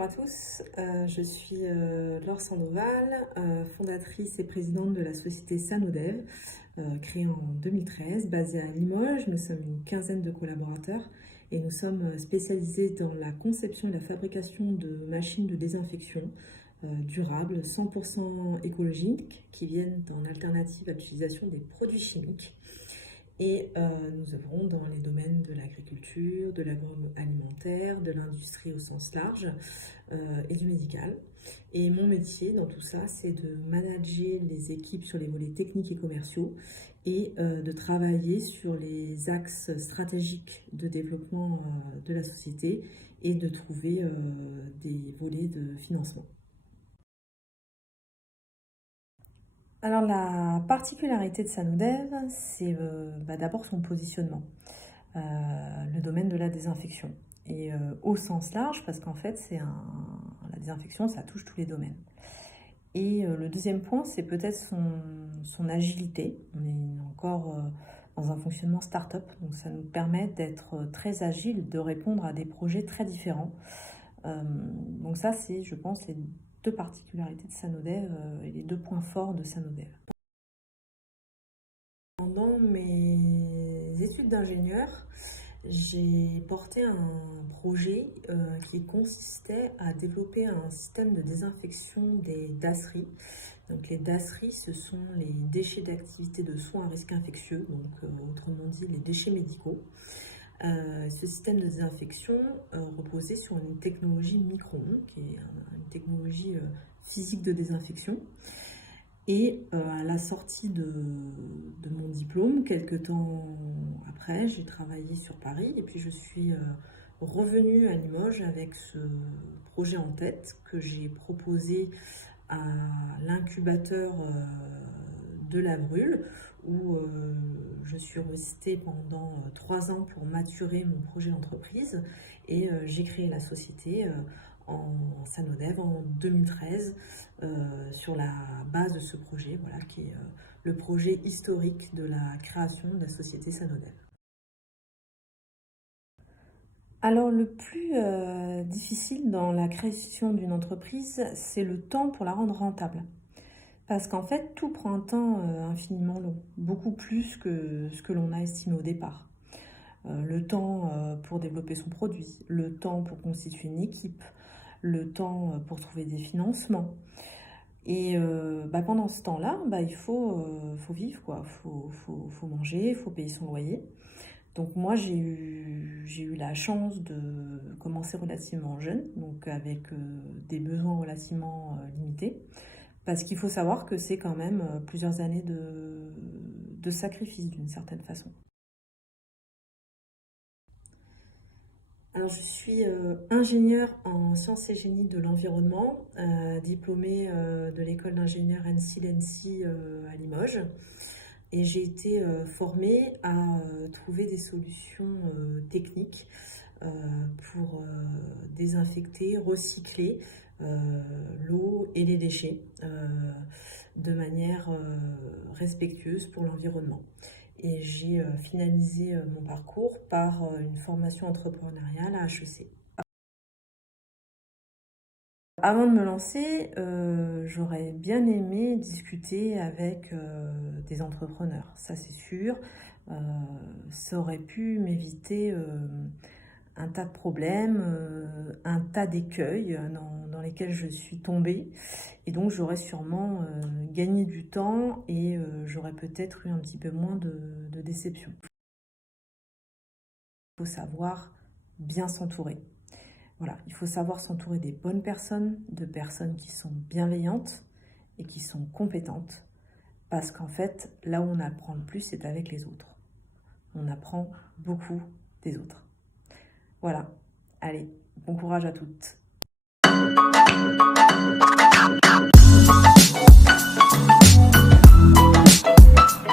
Bonjour à tous, je suis Laure Sandoval, fondatrice et présidente de la société Sanodev, créée en 2013, basée à Limoges. Nous sommes une quinzaine de collaborateurs et nous sommes spécialisés dans la conception et la fabrication de machines de désinfection durables, 100% écologiques, qui viennent en alternative à l'utilisation des produits chimiques. Et nous œuvrons dans les domaines de l'agriculture, de l'agroalimentaire, de l'industrie au sens large et du médical. Et mon métier dans tout ça, c'est de manager les équipes sur les volets techniques et commerciaux et de travailler sur les axes stratégiques de développement de la société et de trouver des volets de financement. Alors la particularité de Sanodev, c'est d'abord son positionnement, le domaine de la désinfection. Et au sens large, parce qu'en fait, la désinfection, ça touche tous les domaines. Et le deuxième point, c'est peut-être son agilité. On est encore dans un fonctionnement start-up, donc ça nous permet d'être très agile, de répondre à des projets très différents. Donc ça, c'est, je pense, les deux particularités de Sanodev et les deux points forts de Sanodev. Pendant mes études d'ingénieur, j'ai porté un projet qui consistait à développer un système de désinfection des dasseries. Donc les dasseries, ce sont les déchets d'activité de soins à risque infectieux, donc autrement dit les déchets médicaux. Ce système de désinfection reposait sur une technologie micro-ondes, qui est une technologie physique de désinfection. Et à la sortie de mon diplôme, quelques temps après, j'ai travaillé sur Paris et puis je suis revenue à Limoges avec ce projet en tête que j'ai proposé à l'incubateur de la Brûle où je suis restée pendant 3 ans pour maturer mon projet d'entreprise et j'ai créé la société en Sanodev en 2013 sur la base de ce projet, voilà, qui est le projet historique de la création de la société Sanodev. Alors le plus difficile dans la création d'une entreprise, c'est le temps pour la rendre rentable. Parce qu'en fait, tout prend un temps infiniment long, beaucoup plus que ce que l'on a estimé au départ. Le temps pour développer son produit, le temps pour constituer une équipe, le temps pour trouver des financements. Et pendant ce temps-là, il faut vivre, quoi. Faut manger, il faut payer son loyer. Donc moi, j'ai eu la chance de commencer relativement jeune, donc avec des besoins relativement limités. Parce qu'il faut savoir que c'est quand même plusieurs années de sacrifice d'une certaine façon. Alors, je suis ingénieure en sciences et génie de l'environnement, diplômée de l'école d'ingénieur ENSI à Limoges. Et j'ai été formée à trouver des solutions techniques pour désinfecter, recycler l'eau et les déchets de manière respectueuse pour l'environnement. Et j'ai finalisé mon parcours par une formation entrepreneuriale à HEC. Avant de me lancer, j'aurais bien aimé discuter avec des entrepreneurs, ça c'est sûr. Ça aurait pu m'éviter un tas de problèmes, un tas d'écueils dans lesquels je suis tombée. Et donc j'aurais sûrement gagné du temps et j'aurais peut-être eu un petit peu moins de déception. Il faut savoir bien s'entourer. Voilà, il faut savoir s'entourer des bonnes personnes, de personnes qui sont bienveillantes et qui sont compétentes. Parce qu'en fait, là où on apprend le plus, c'est avec les autres. On apprend beaucoup des autres. Voilà, allez, bon courage à toutes.